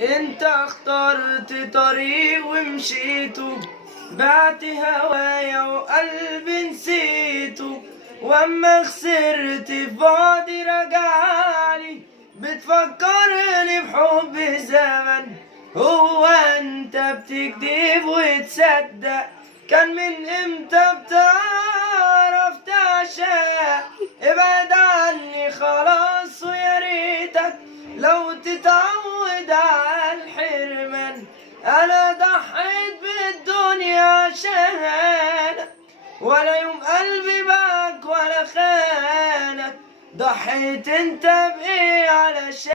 انت اخترت طريق ومشيته، بعت هوايا وقلبي نسيته، واما خسرت في بعدي رجعلي، بتفكرني بحب زمن. هو انت بتكذب وتصدق؟ كان من امتى بتعرف تعشق؟ ابعد عني خلاص ويا ريتك لو تتعود على الحرمان. انا ضحيت بالدنيا عشانك، ولا يوم قلبي باك ولا خانك. ضحيت انت بايه علشان